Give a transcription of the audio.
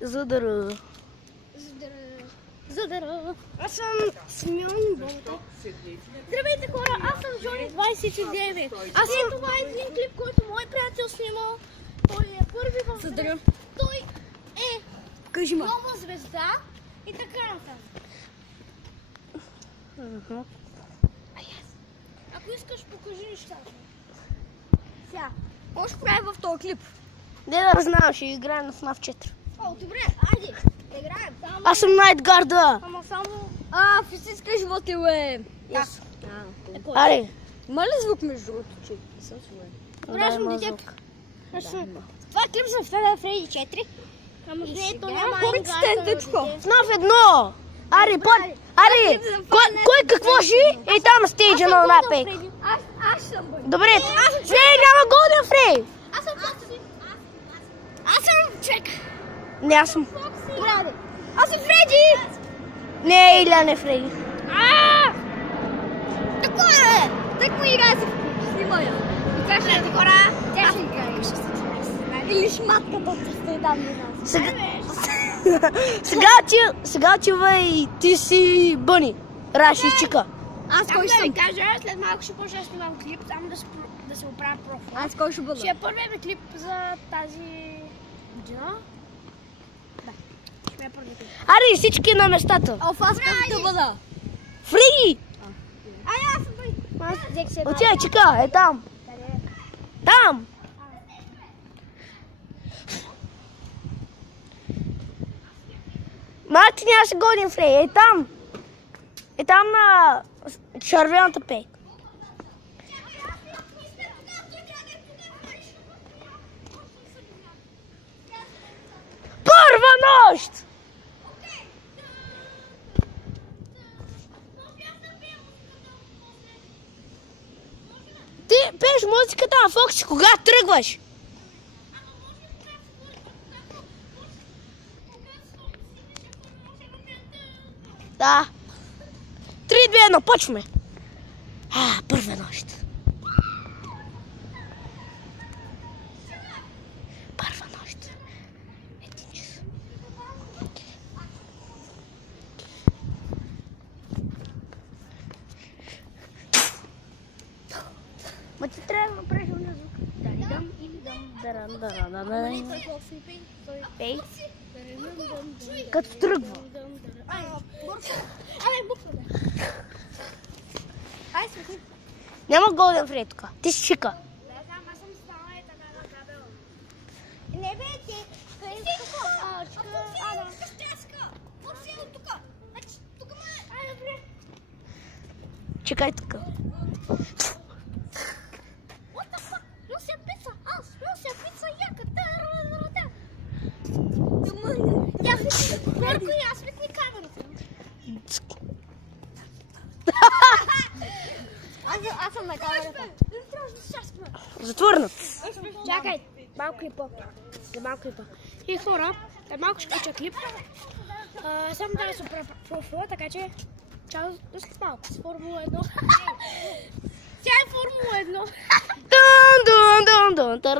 Задъра. Аз съм Симеон Болта. Здравейте хора, аз съм Джони 29. Ето това е един клип, който мой приятел снима. Той е първи в света. Той е нова звезда и така нататък. Ако искаш, покажи нещата. Сега, какво ще правим в този клип? Не да знам, ще играем на FNAF 4. О, добре, айде, играем. Аз съм Найтгарда. Ама само... В истинска живот е. Аре. Има ли звук между другото, че не съм сигурен? Добре, съм детето. Това е клип за Фредди 4. Ама то няма концентечко. FNAF 1. Аре, кой какво ще? И там стейджа на напек. Аз съм бъде. Добре, не, няма Golden Frey. Аз съм Фокси. Аз съм Чек. Не, аз съм. Добре, аз съм Фредди. Не, Иля не Фредди. Какво е? Так му играе се снимая. И как ще хора? Тя ще играе. Или шматката от стои там не знам. Сега отива и ти си Бъни. Раши чика. Аз кой Ще съм? ви кажа, след малко ще почна да снимам клип, само да се оправя профил. Аз кой ще бъда? Ще е първият ми клип за тази година. Да, ще е първият клип. Аре, всички на местата. Аз как да бъда? Фредди! Аз съм Бъни. Аз взех се Отивай, чика, е там. Там! Малко ти нямаше Golden Frey, е там. Е там на червената пейк. Първа нощ! Ти пееш музиката на Фокси, кога тръгваш? Да. 3, 2, 1, почваме. Първа нощ. Първа нощ. 1 час. Ма ти трябва да направиш на звук. Даридам и дам даран. Пей. Като тръгва. Ай, свети. Няма Golden Frey тук. Ти си чика. Аз съм станала и така на кабела. Не бе, ти. Къде си тук? Фокси е тук. Тук ме... Ай, добре. Чекай тук. What the fuck? Нося пица. Аз нося пица. Яка. Марко, аз светни камерата. Аз съм на камерата. Затворено. Чакай, малко и по. И хора, малко ще кача клип. Само да се оправя профила, така че чао до след малко с Формула 1. Тя е Формула 1. Дун, дун, дун, дун,